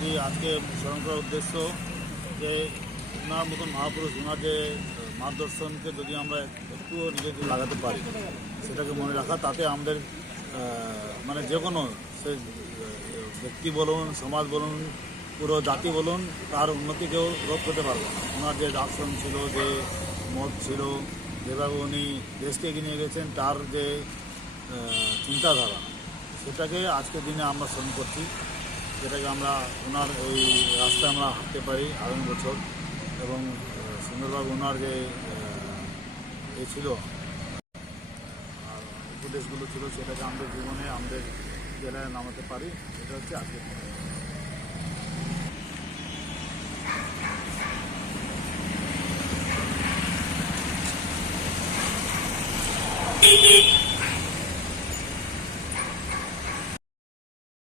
যদি আজকে স্মরণ করার উদ্দেশ্য যে ওনার মতন মহাপুরুষ, ওনার যে মার্গদর্শনকে যদি আমরা একটুও নিজেকে লাগাতে পারি, সেটাকে মনে রাখা, তাতে আমাদের মানে যে কোনো সে ব্যক্তি বলুন, সমাজ বলুন, পুরো জাতি বলুন, তার উন্নতি কেউ রোধ করতে পারবে না। ওনার যে দর্শন ছিল, যে মত ছিল, যেভাবে উনি দেশকে এগিয়ে নিয়ে গেছেন, তার যে চিন্তাধারা, সেটাকে আজকের দিনে আমরা স্মরণ করছি, যেটাকে আমরা ওনার ওই রাস্তায় আমরা হাঁটতে পারি আগামী বছর। এবং সুন্দরভাবে ওনার যে ছিল আর উপদেশগুলো ছিল, সেটাকে আমাদের জীবনে, আমাদের জেলায় নামাতে পারি, এটা হচ্ছে আজকে।